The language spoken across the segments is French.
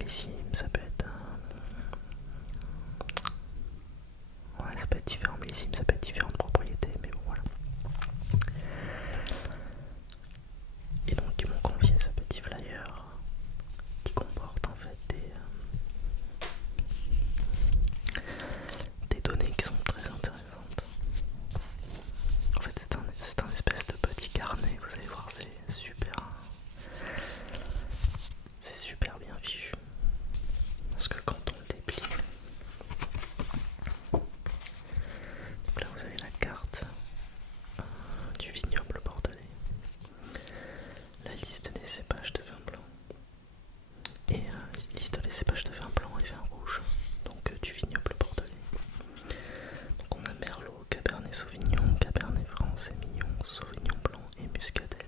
millésime, ça peut être ouais, ça peut être différents millésimes, ça peut être différentes propriétés, mais bon voilà. Et donc ils m'ont confié ce petit flyer qui comporte en fait des données qui sont très intéressantes. En fait c'est un espèce de petit carnet, vous allez voir, c'est super bien fichu. Parce que quand on le déplie, donc là vous avez la carte du vignoble bordelais, la liste des cépages de vin blanc et liste des cépages de vin blanc et vin rouge, donc du vignoble bordelais. Donc on a Merlot, Cabernet Sauvignon, Cabernet Franc, Sémillon, Sauvignon blanc et Muscadelle.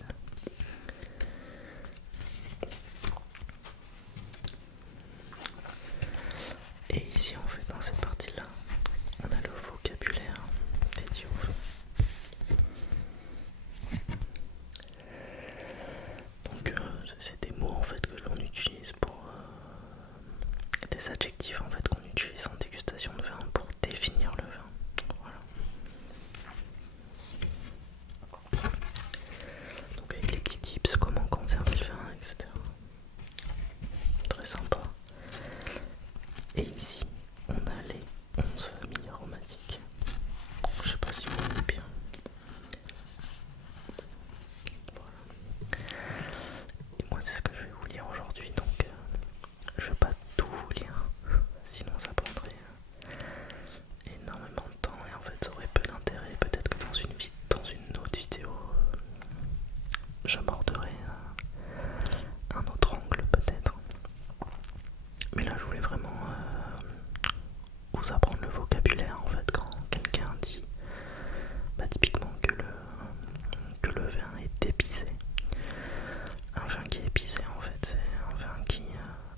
Et ici en fait dans cette partie là, on a le vocabulaire dédié au vin. Donc c'est des mots en fait que l'on utilise pour des adjectifs en fait qu'on utilise en dégustation de vin pour définir le vin. Voilà. Donc avec les petits tips, comment conserver le vin, etc. Très sympa. Et ici, on a les 11 familles aromatiques. Je sais pas si vous voyez bien. Voilà. Et moi, c'est ce que je vais vous lire aujourd'hui. Donc, je vais pas tout vous lire, sinon ça prendrait énormément de temps et en fait, ça aurait peu d'intérêt. Peut-être que dans une autre vidéo, j'aborderai un autre angle, peut-être. Mais là, je voulais vraiment vous apprendre le vocabulaire en fait quand quelqu'un dit typiquement que le vin est épicé. Un vin qui est épicé en fait c'est un vin qui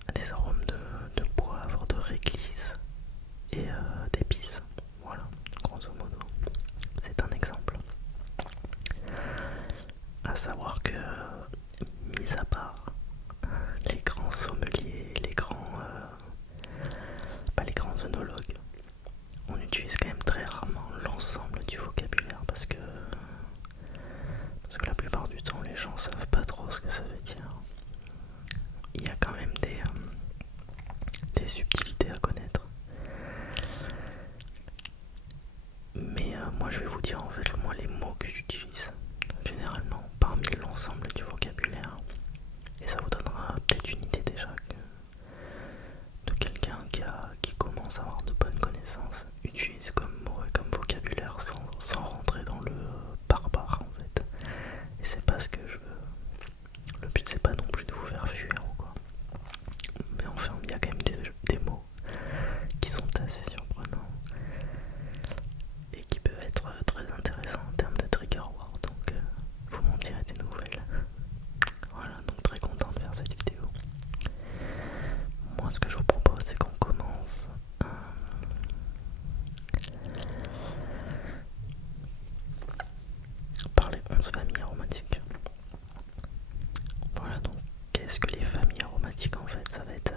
a des arômes de poivre, de réglisse et d'épices. Voilà, grosso modo. C'est un exemple. À savoir que, mis à part les grands sommeliers, pas les grands œnologues, on utilise quand même très rarement l'ensemble du vocabulaire parce que la plupart du temps les gens savent pas trop ce que ça veut dire. Il y a quand même des subtilités à connaître. Mais moi je vais vous dire en fait moi les mots que j'utilise généralement parmi l'ensemble du vocabulaire. Et ça vous donnera peut-être une idée déjà de quelqu'un qui commence à avoir de bonnes connaissances, utilise comme mot et comme vocabulaire sans rentrer dans le barbare en fait. Et c'est pas ce que je veux. Le but c'est pas non plus de vous faire fuir ou quoi. Mais enfin il y a quand même des mots qui sont assez surprenants et qui peuvent être très intéressants en termes de trigger word. Donc vous m'en direz des nouvelles. Voilà, donc très content de faire cette vidéo. Moi ce que je vous propose c'est qu'on commence par les 11 familles aromatiques. Voilà, donc qu'est-ce que les familles aromatiques en fait? Ça va être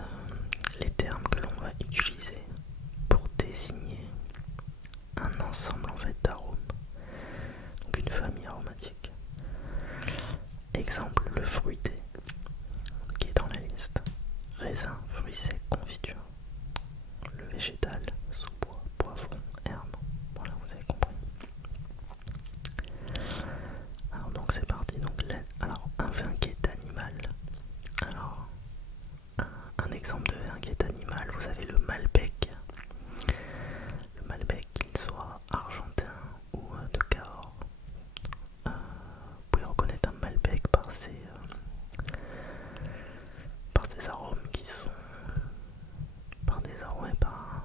les termes que l'on va utiliser pour désigner un ensemble en fait d'arômes. Donc une famille aromatique. Exemple, le fruité qui est dans la liste. Raisin, fruits secs, confiture. Le végétal, sous-bois, poivron, herbe. Voilà, vous avez compris. Alors donc c'est parti. Donc alors un vin qui est animal. Alors un exemple de vin qui est animal, vous avez le Malbec. Le Malbec, qu'il soit argentin ou de Cahors. Vous pouvez reconnaître un Malbec par ses arômes qui sont par des arômes et par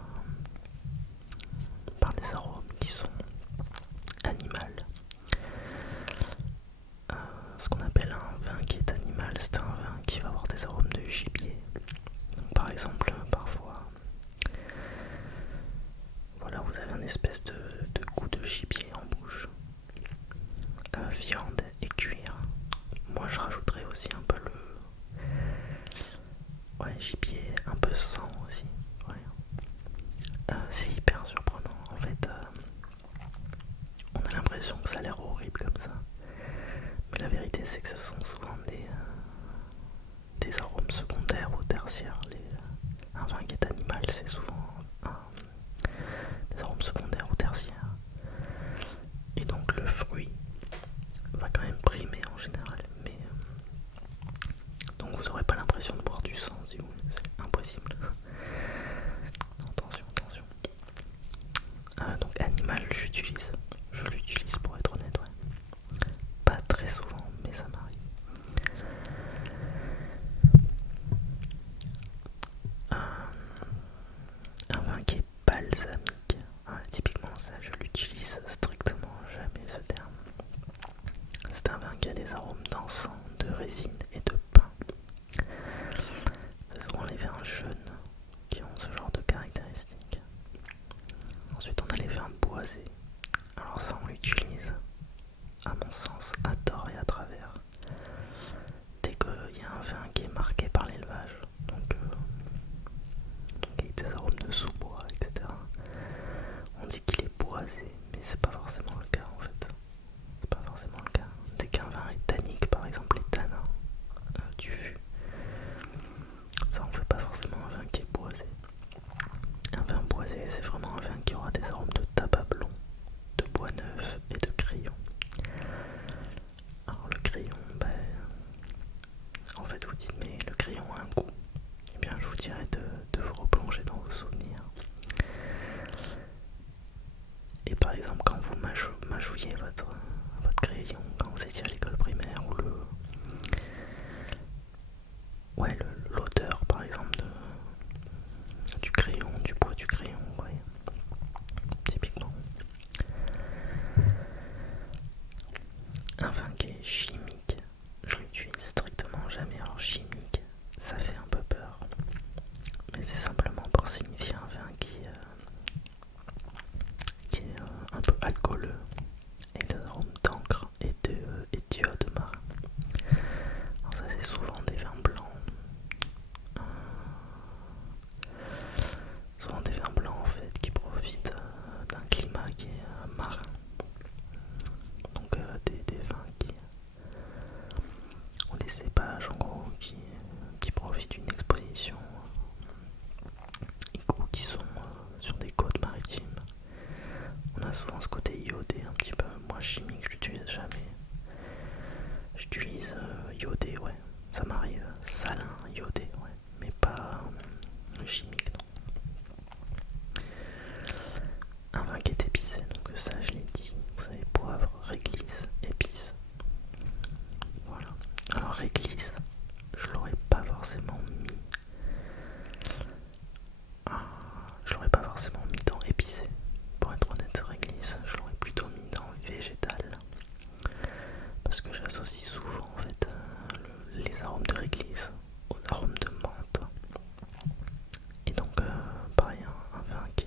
qui est un peu sang aussi. Ouais. C'est hyper surprenant. En fait, on a l'impression que ça a l'air horrible comme ça. Mais la vérité, c'est que ce sont souvent des arômes secondaires ou tertiaires. Un vin qui est animal, c'est souvent des arômes secondaires ou tertiaires. Et donc le fruit va quand même primer en général. Mais donc vous n'aurez pas l'impression de boire du sang si vous voulez. C'est impossible. Attention, attention. Donc animal, je l'utilise pour être honnête, ouais. Pas très souvent, mais ça m'arrive. Un vin qui est balsamique. Typiquement ça, je l'utilise strictement jamais ce terme. C'est un vin qui a des arômes d'encens, de résine et de pain. C'est souvent les vins jeunes qui ont ce genre de caractéristiques. Ensuite on a les vins boisés. Alors ça on l'utilise, à mon sens, à tort et à travers. Dès qu'il y a un vin qui est marqué par l'élevage, donc avec des arômes de sous-bois, etc., on dit qu'il est boisé, mais c'est pas forcément le cas en fait. C'est pas forcément le cas. Dès qu'un vin est tannique, par exemple les tanins du fût, ça on fait pas forcément un vin qui est boisé. Un vin boisé, c'est vraiment un vin qui aura des arômes de tabac blond, de bois neuf et de crayon. Alors le crayon, en fait vous dites mais le crayon a un goût. Eh bien je vous dirais de vous replonger dans vos souvenirs. Et par exemple quand vous mâchouillez votre crayon, quand vous étiez à l'école primaire, ou l'odeur par exemple du crayon, du bois du crayon, ouais. Typiquement. Un vin qui est chimique, je l'utilise strictement jamais. Alors chimique, ça fait un peu peur, mais c'est simplement pour signifier un vin qui est un peu alcooleux et des arômes d'encre et d'iode marin. Alors ça c'est souvent des vins blancs. Souvent des vins blancs en fait qui profitent d'un climat qui est marin. Donc des vins ont des cépages en gros qui profitent d'une exposition ou qui sont sur des côtes maritimes. On a souvent ce côté iodé un petit peu. Moi chimique je l'utilise jamais. J'utilise iodé, ouais. Ça m'arrive. Salin, iodé, ouais. Mais pas chimique, non. Un vin qui est épicé, donc ça je l'ai dit. Vous avez poivre, réglisse, épices. Voilà. Alors réglisse, je l'aurais pas forcément mis. Je l'aurais pas forcément mis dans épicé. Pour être honnête, réglisse, je l'aurais plutôt mis dans végétal. Parce que j'associe souvent en fait les arômes de réglisse aux arômes de menthe. Et donc pareil, un vin qui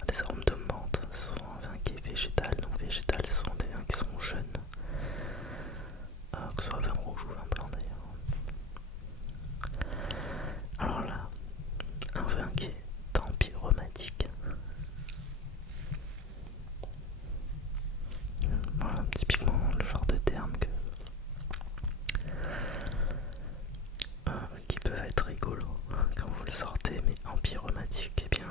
a des arômes de menthe, c'est souvent un vin qui est végétal. Donc végétal, ce sont des vins qui sont jeunes, que ce soit vin rouge ou vin blanc d'ailleurs. Alors là, un vin qui est empyromatique. Voilà, typiquement le genre de terme qui peuvent être rigolos quand vous le sortez, mais empyromatique, eh bien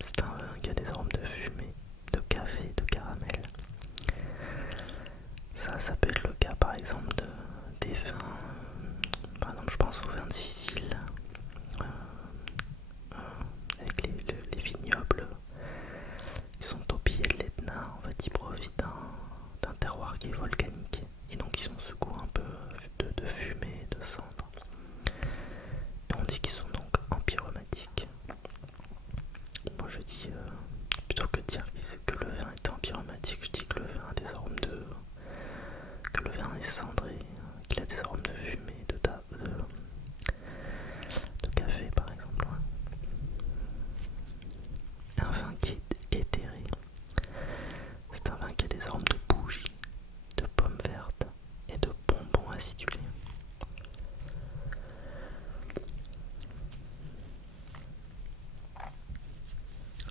c'est un vin qui a des arômes de fumée, de café, de caramel. Ça peut être le cas par exemple des vins, par exemple je pense aux vins de Sicile, avec les vignobles qui sont au pied de l'Etna. En fait ils profitent d'un terroir qui est volcanique et donc ils ont ce goût un peu de fumée, de cendre. Et on dit qu'ils sont donc empyromatiques.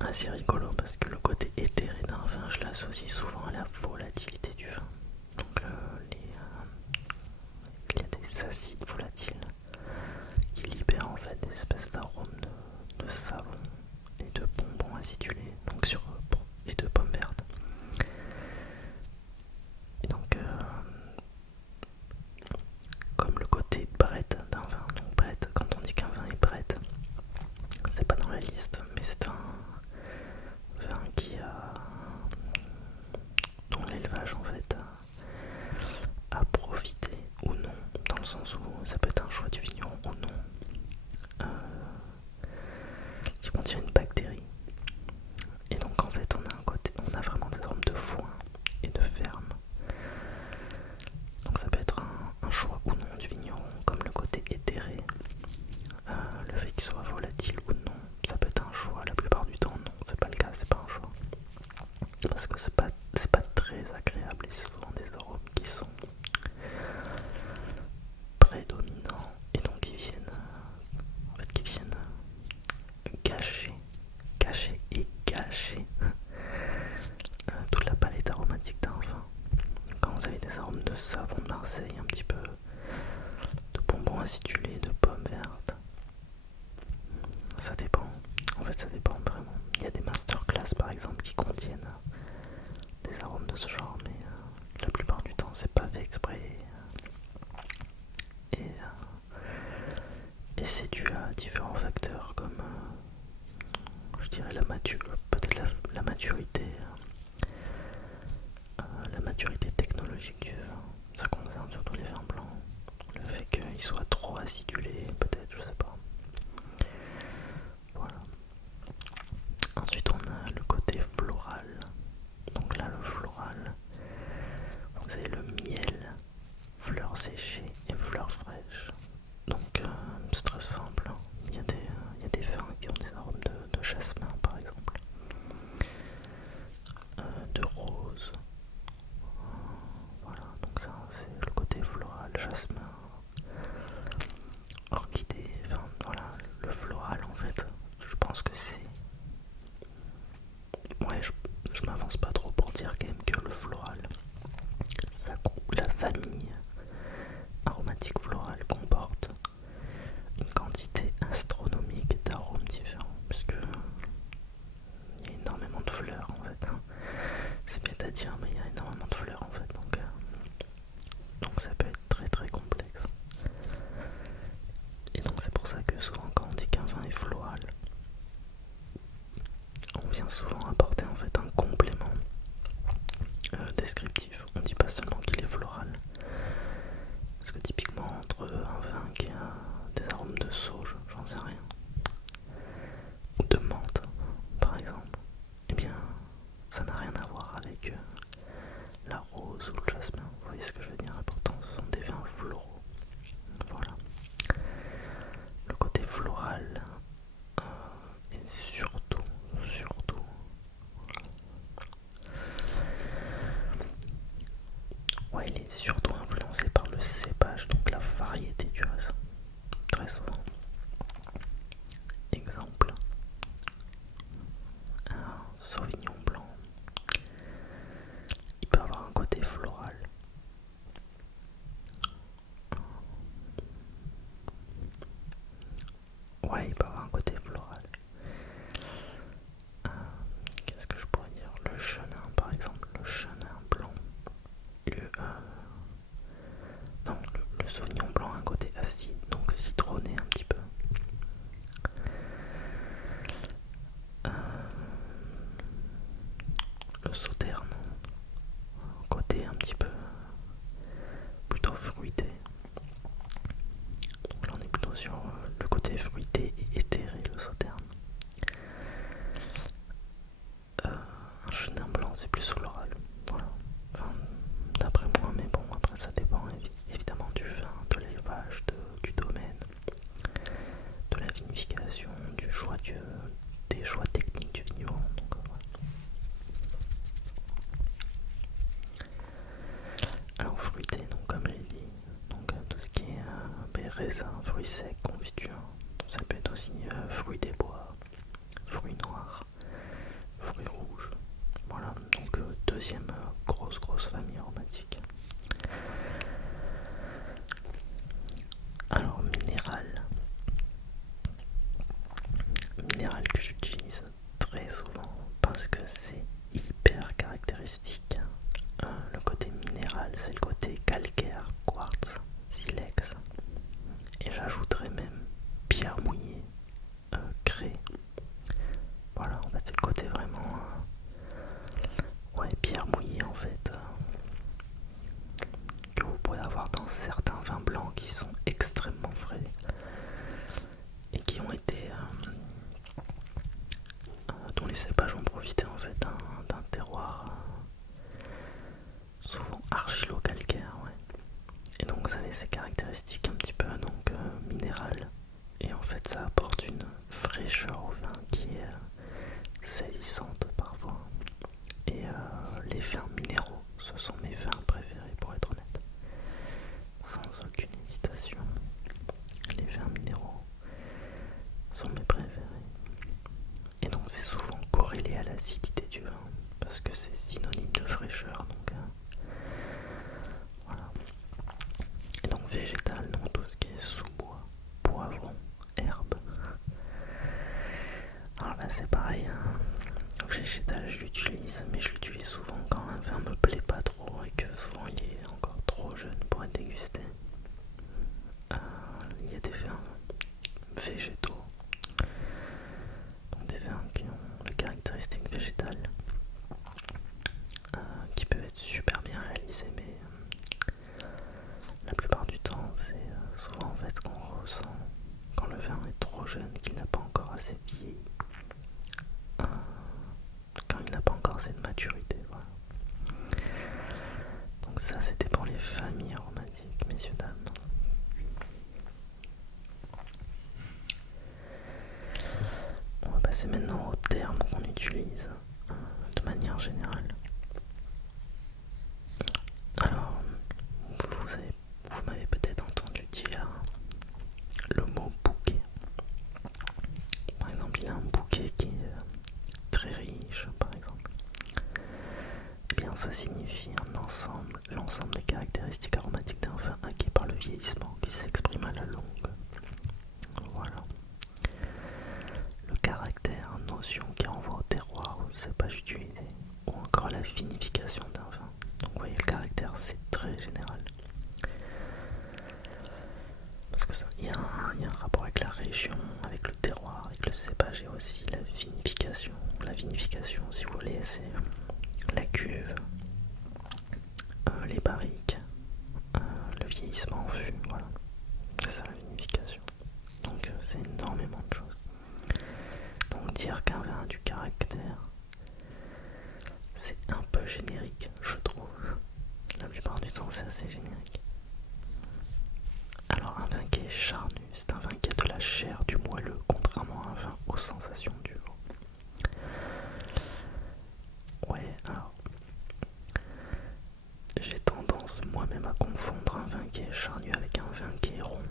assez rigolo parce que le côté éthéré d'un vin, je l'associe souvent à la volatilité du vin. Donc il y a des acides volatiles qui libèrent en fait des espèces d'arômes de savon et de bonbons acidulés, donc et de pommes vertes. Et donc comme le côté brett d'un vin, donc brett, quand on dit qu'un vin est brett, c'est pas dans la liste, mais c'est un vin dont l'élevage en fait a profité ou non, dans le sens où ça peut être un choix du vigneron ou non, qui contient une bactérie. Et donc en fait on a vraiment des arômes de foin et de ferme. Donc ça peut être un choix ou non du vigneron, comme le côté éthéré, le fait qu'il soit volatile ou non, ça peut être un choix. La plupart du temps non, c'est pas le cas, c'est pas un choix. Parce que c'est pas très agréable et c'est souvent des arômes qui sont prédominants et donc qui viennent cacher et gâcher toute la palette aromatique d'un vin. Quand vous avez des arômes de savon de Marseille, un petit peu de bonbons acidulés, de pommes vertes, ça dépend. En fait, ça dépend vraiment. Il y a des masterclass par exemple qui contiennent des arômes de ce genre, mais la plupart du temps, c'est pas fait exprès. Et c'est dû à différents facteurs comme je dirais peut-être la maturité, la maturité technologique du vin. Ça concerne surtout les vins blancs. Le fait qu'ils soient trop acidulés, peut-être, je sais pas. Voilà. Ensuite, on a le côté floral. Donc là, le floral, vous avez le miel, fleurs séchées et fleurs fraîches. Donc c'est très simple. Il y a des vins qui ont des arômes de jasmin par exemple, de rose. Voilà, donc ça c'est le côté floral, jasmin, orchidée, enfin voilà, le floral en fait. Je pense que c'est... Ouais, je m'avance pas trop pour dire quand même que le floral, la famille aromatique florale comporte une quantité astronomique d'arômes différents, puisque il y a énormément de fleurs en fait. C'est bête à dire, mais il y a énormément de fleurs en fait, donc ça peut être très très complexe. Et donc c'est pour ça que souvent quand on dit qu'un vin est floral, on vient souvent apporter en fait un complément descriptif. On dit pas seulement qu'il est floral, parce que typiquement entre un vin qui a des arômes de sauge, j'en sais rien, ou de menthe par exemple, eh bien ça n'a rien à voir avec la rose ou le jasmin, vous voyez ce que je veux dire, et pourtant ce sont des vins floraux. Voilà. Le côté floral est surtout ouais, il est surtout minéral que j'utilise très souvent parce que c'est hyper caractéristique. Le côté minéral, c'est le côté calcaire, quartz, silex. Et j'ajouterais même pierre mouillée, craie. Voilà, en fait c'est le côté vraiment... ouais, pierre mouillée en fait. Que vous pouvez avoir dans certains vins blancs qui sont extrêmement frais et qui ont été dont les cépages ont profité en fait d'un terroir souvent argilo-calcaire, ouais. Et donc ça a ces caractéristiques un petit peu donc minérales, et en fait ça apporte une fraîcheur au vin qui est saisissante parfois. Et les vins minéraux, ce sont mes vins préférés pour être honnête, sans aucune hésitation. Les vins minéraux sont mes préférés. Et donc c'est souvent corrélé à l'acidité du vin, parce que c'est synonyme de fraîcheur. Donc voilà. Et donc végétal, donc tout ce qui est sous-bois, poivron, herbe. Alors là c'est pareil, hein. Végétal je l'utilise, mais je l'utilise souvent quand un vin me plaît pas trop et que souvent il est encore trop jeune pour être dégusté. Il y a des vins végétaux, donc des vins qui ont les caractéristiques végétales, qui peuvent être super bien réalisés, mais la plupart du temps c'est souvent en fait qu'on ressent quand le vin est trop jeune, qu'il n'a pas encore assez vieilli, quand il n'a pas encore assez de maturité, voilà. Donc ça c'était pour les familles aromatiques, messieurs dames. On va passer maintenant aux termes qu'on utilise de manière générale. Alors, vous m'avez peut-être entendu dire le mot bouquet. Par exemple, il y a un bouquet qui est très riche, par exemple. Eh bien, ça signifie un ensemble, l'ensemble des caractéristiques aromatiques d'un vin acquis par le vieillissement qui s'exprime à la longue. Voilà. Le caractère, notion qui renvoie au terroir, aux cépages utilisés, ou encore la vinification d'un vin. Donc vous voyez, le caractère c'est très général. Parce que ça, il y a un rapport avec la région, avec le terroir, avec le cépage et aussi la vinification. La vinification, si vous voulez, c'est la cuve, les barriques, le vieillissement en fût, voilà. C'est ça la vinification. Donc c'est énormément de choses. Donc dire qu'un vin a du caractère, c'est un peu générique, je trouve. La plupart du temps, c'est assez générique. Alors un vin qui est charnu, c'est un vin qui a de la chair, du moelleux, contrairement à un vin aux sensations dures. Ouais, alors j'ai tendance moi-même à confondre un vin qui est charnu avec un vin qui est rond.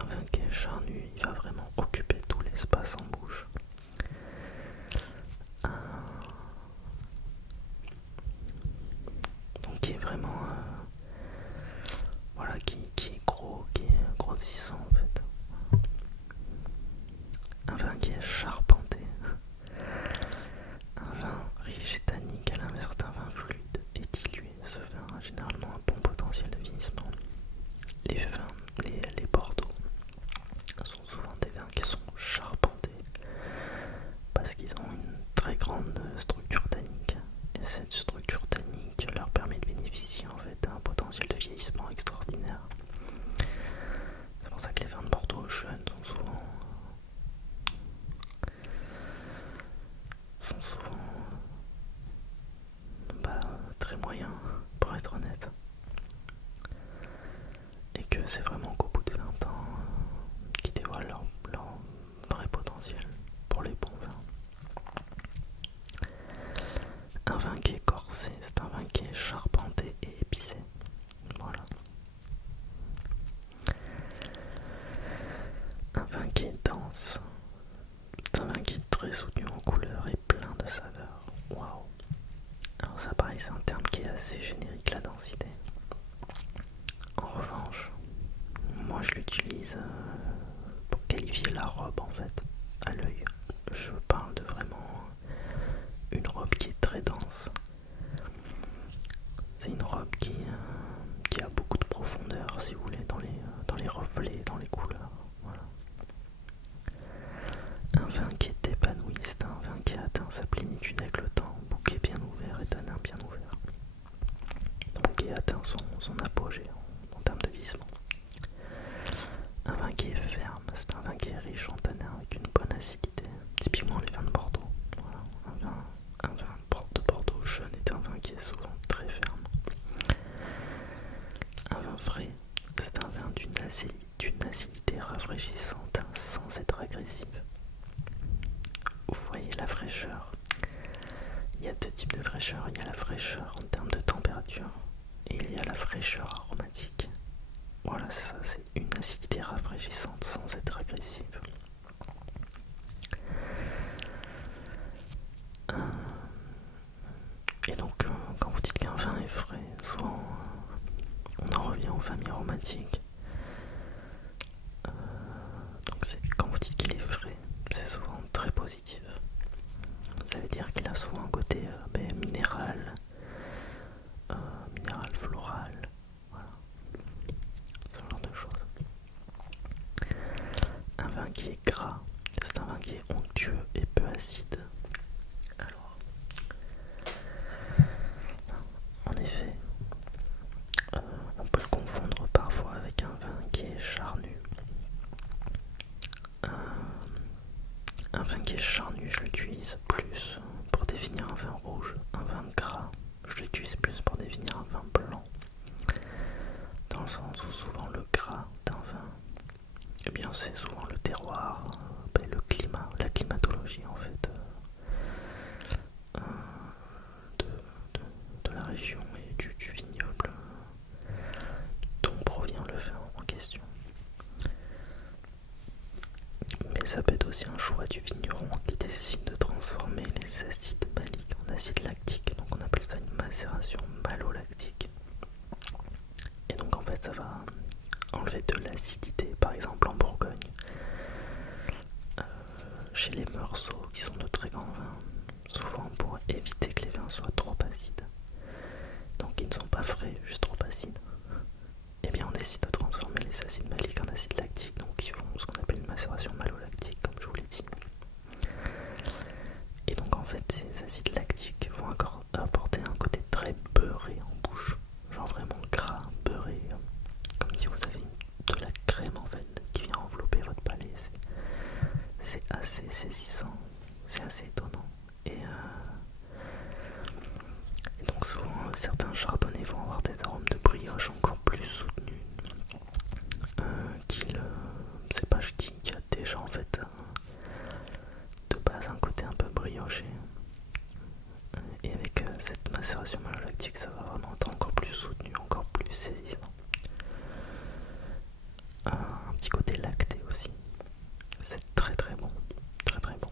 Un vin qui est charnu, il va vraiment occuper tout l'espace en bouche. Donc qui est vraiment voilà, qui est gros, qui est grossissant en fait. Un vin qui est charpenté. Un vin riche et tannique à l'inverse d'un vin fluide et dilué. Ce vin a généralement un bon potentiel de vieillissement. Les vins, les Bordeaux sont souvent des vins qui sont charpentés parce qu'ils ont une très grande structure tannique. Et cette structure tannique leur permet de bénéficier en fait d'un potentiel de vieillissement extraordinaire. C'est pour ça que les vins de Bordeaux jeunes sont souvent fraîcheur, il y a la fraîcheur en termes de température et il y a la fraîcheur aromatique. Voilà, c'est ça, c'est une acidité rafraîchissante sans être agressive. Et donc, quand vous dites qu'un vin est frais, souvent on en revient aux familles aromatiques. Donc, quand vous dites qu'il est frais, c'est souvent très positif. Ça veut dire qu'il a souvent un côté minéral, minéral floral, voilà, ce genre de choses. Un vin qui est gras, c'est un vin qui est onctueux et peu acide. Alors, en effet, on peut le confondre parfois avec un vin qui est charnu. Un vin qui est charnu, je l'utilise plus pour définir un vin rouge. Un vin gras, je l'utilise plus pour définir un vin blanc. Dans le sens où souvent le gras d'un vin, eh bien c'est souvent le terroir, le climat, la climatologie en fait de la région et du vignoble dont provient le vin en question. Mais ça peut être aussi un choix du vigneron qui décide de transformer les acides maliques en acide lactique. Donc on appelle ça une macération malolactique. Et donc en fait ça va enlever de l'acidité. Par exemple en Bourgogne, chez les meursault qui sont de très grands vins, souvent pour éviter que les vins soient trop acides, donc ils ne sont pas frais, juste trop acides, et bien on décide de transformer les acides maliques en acide lactique. Donc ils font ce qu'on appelle une macération malolactique, comme je vous l'ai dit. Et donc en fait ces acides lactiques vont encore apporter un côté très beurré en bouche, genre vraiment gras, beurré, comme si vous avez de la crème en fait qui vient envelopper votre palais. C'est assez saisissant, c'est assez étonnant. Et donc souvent certains chardonnays vont avoir des arômes de brioche encore plus soutenus qu'il cépage qui a déjà en fait de base un côté un peu brioché. Et avec cette macération malolactique, ça va vraiment être encore plus soutenu, encore plus saisissant. Un petit côté lacté aussi. C'est très très bon, très très bon,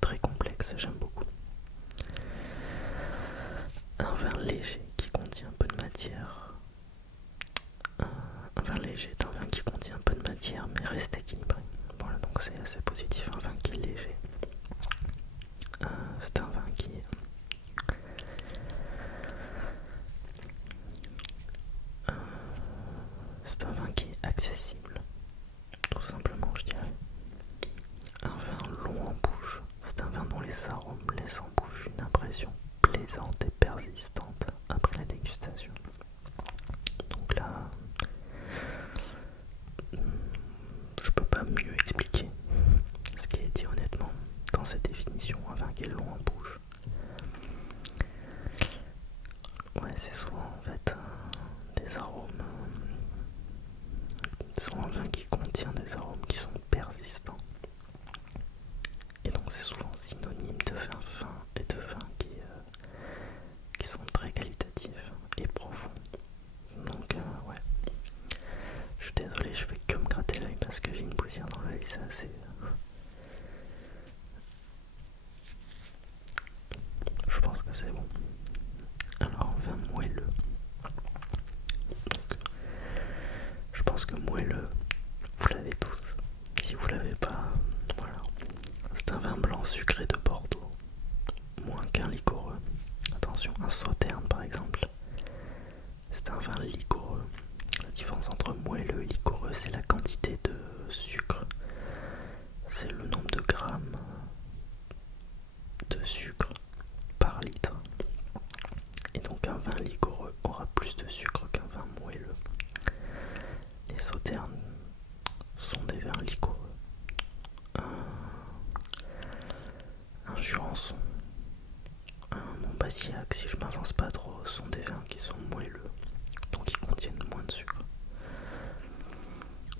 très complexe, j'aime beaucoup. Un vin léger qui contient un peu de matière. Un vin léger est un vin qui contient un peu de matière mais reste équilibré. Voilà, donc c'est assez positif, un vin qui est léger. C'est un vin qui c'est un vin qui est accessible, tout simplement je dirais. Un vin long en bouche, c'est un vin dont les arômes laissent en bouche une impression plaisante et persistante après la dégustation. Donc là, je peux pas mieux expliquer ce qui est dit honnêtement dans cette définition. Un vin qui est long en bouche, ouais, c'est souvent en fait des arômes, souvent un vin qui contient des arômes qui sont persistants. Et donc c'est souvent synonyme de vin fin et de vins qui sont très qualitatifs et profonds. Donc ouais, je suis désolé, je fais que me gratter l'œil parce que j'ai une poussière dans l'œil, c'est assez... Je pense que c'est bon. Alors vin moelleux. Donc, je pense que moelleux, vous l'avez tous. Si vous l'avez pas, voilà. C'est un vin blanc sucré de Bordeaux, moins qu'un liquoreux. Attention, un sauterne par exemple, c'est un vin liquoreux. La différence entre moelleux et liquoreux, c'est la quantité de sucre. C'est le nombre de grammes de sucre par litre. Et donc un vin liquoreux aura plus de sucre qu'un vin moelleux. Les sauternes sont des vins liquoreux. Un Jurançon, un Montbazillac, si je m'avance pas trop, sont des vins qui sont moelleux, donc ils contiennent moins de sucre.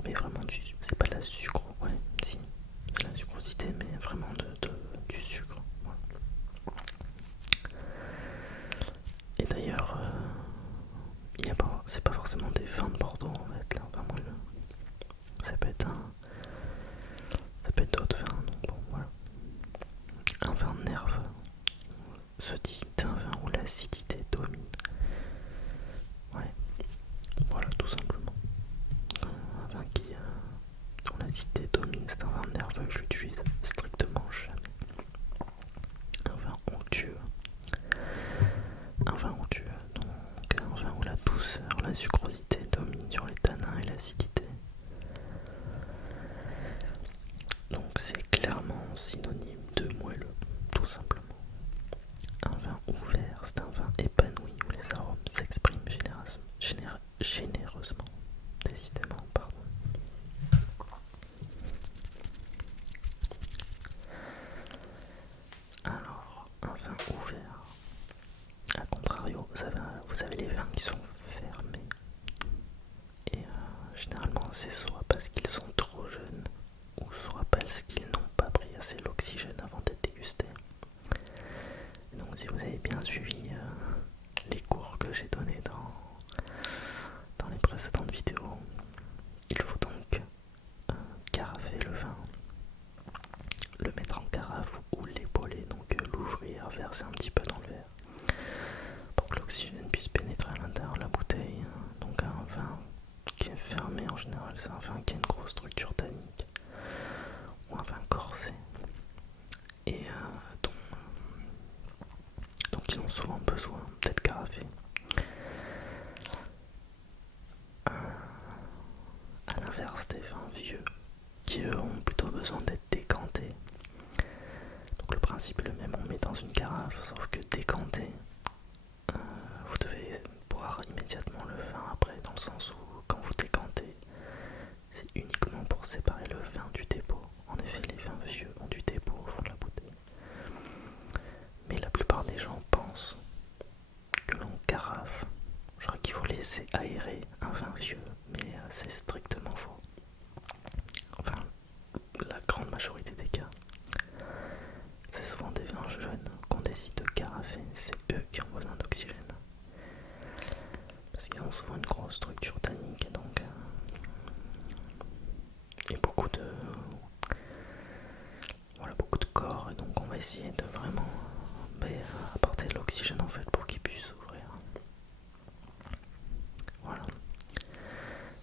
Mais vraiment c'est pas de la sucre, ouais, si, c'est la sucrosité, mais vraiment du sucre. Voilà. se dit d'un vin où l'acidité domine. Ouais, voilà, tout simplement. Un vin dont l'acidité domine, c'est un vin nerveux, je l'utilise strictement jamais. Un vin onctueux. Un vin onctueux, donc un vin où la douceur, la sucrosité domine sur les tanins et l'acidité. Donc c'est clairement synonyme de moelleux, tout simplement. Un vin ouvert, c'est un vin épanoui où les arômes s'expriment généreusement. Décidément, pardon. Alors, un vin ouvert. A contrario, vous avez les vins qui sont fermés. Et généralement, c'est soit parce qu'ils sont trop jeunes, ou soit parce qu'ils n'ont pas pris assez l'oxygène avant d'être dégustés. Et donc, si vous avez bien suivi les cours que j'ai donnés dans les précédentes vidéos, il faut donc carafer le vin, le mettre en carafe ou l'épauler, donc l'ouvrir, verser un petit peu dans le verre pour que l'oxygène puisse pénétrer à l'intérieur de la bouteille. Donc un vin qui est fermé en général, c'est un vin qui a une grosse structure tannique ou un vin corsé et donc ils ont souvent besoin d'être carafés. À l'inverse des vins vieux qui eux ont plutôt besoin d'être décantés. Donc le principe est le même, on met dans une carafe, sauf que décanter, vous devez boire immédiatement le vin après, dans le sens où quand vous décantez, c'est uniquement pour séparer le vin du dépôt. En effet, les vins vieux ont du dépôt au fond de la bouteille. Mais la plupart des gens pensent que l'on carafe, genre qu'il faut laisser aérer un vin vieux, mais c'est strictement faux. Enfin, la grande majorité des cas. C'est souvent des vins jeunes qu'on décide de carafer, c'est eux qui ont besoin d'oxygène. Parce qu'ils ont souvent une grosse structure tannique et donc et beaucoup de corps, et donc on va essayer de vraiment apporter de l'oxygène en fait pour qu'ils puissent s'ouvrir. Voilà.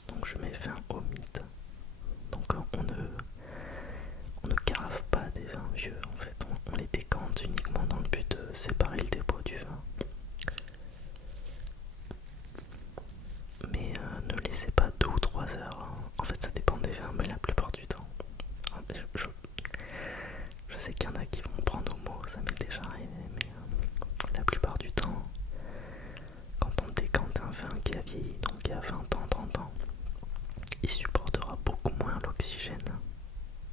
Donc je mets fin au mythe. Donc on ne carafe pas des vins vieux en fait, on les décante uniquement dans le but de séparer le dépôt du vin. Mais ne laissez pas 2 ou 3 heures. En fait ça dépend des vins, mais la plupart du temps. Je sais qu'il y en a qui vont prendre au mot, ça m'est déjà arrivé, mais la plupart du temps, quand on décante un vin qui a vieilli, donc il y a 20 ans, 30 ans, il supportera beaucoup moins l'oxygène.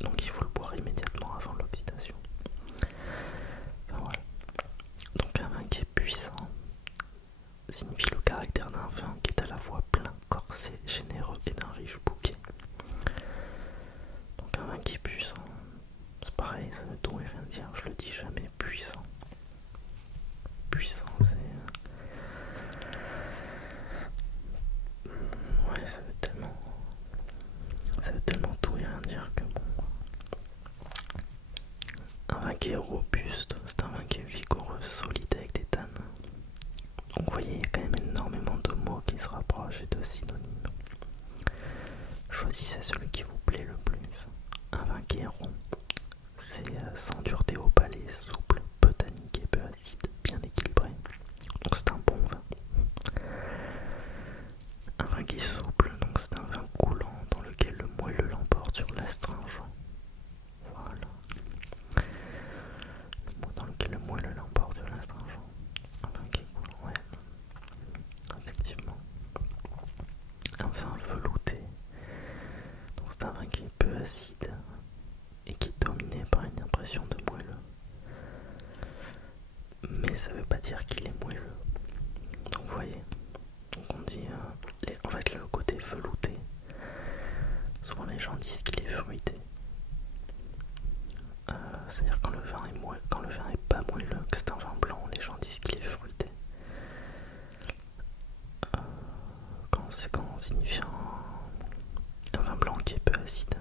Donc il faut le boire immédiatement avant l'oxydation. Enfin voilà. Donc un vin qui est puissant signifie le caractère d'un vin qui est à la fois plein, corsé, généreux et d'un riche bouquet. Donc un vin qui est puissant, c'est pareil, ça veut tout et rien dire, je le dis jamais, puissant. Puissant, c'est... Ouais, ça veut tellement tout et rien dire que bon... Un vin qui est robuste, c'est un vin qui est vigoureux, solide avec des tannes. Donc vous voyez, il y a quand même énormément de mots qui se rapprochent et de synonymes. Choisissez celui qui vous plaît le plus. Un vin qui est rond, c'est sans dureté au palais, souple, peu tannique et peu acide, bien équilibré. Donc c'est un bon vin. Un vin qui est souple, donc c'est un vin coulant dans lequel le moelleux l'emporte sur l'astringent. Voilà. Le mot dans lequel le moelleux l'emporte sur l'astringent. Un vin qui est coulant, ouais. Effectivement. Un vin velouté. Donc c'est un vin qui est peu acide et qui est dominé par une impression de moelleux. Mais ça veut pas dire qu'il est moelleux. Donc vous voyez. Donc on dit en fait le côté velouté. Souvent les gens disent qu'il est fruité. C'est-à-dire quand le vin est pas moelleux, que c'est un vin blanc, les gens disent qu'il est fruité. Quand signifiant un vin blanc qui est peu acide.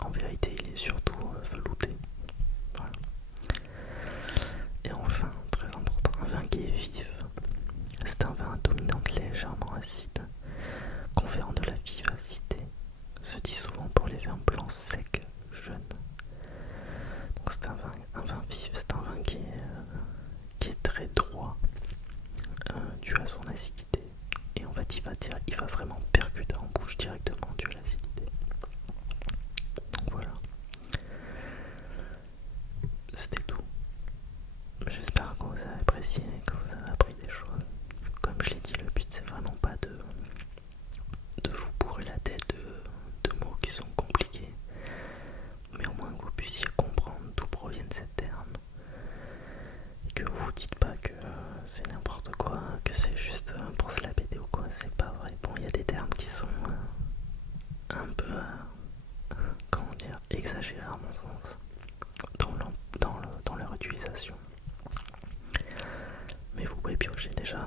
En vérité, il est surtout velouté. Voilà. Et en fait, sens dans leur utilisation. Mais vous pouvez piocher déjà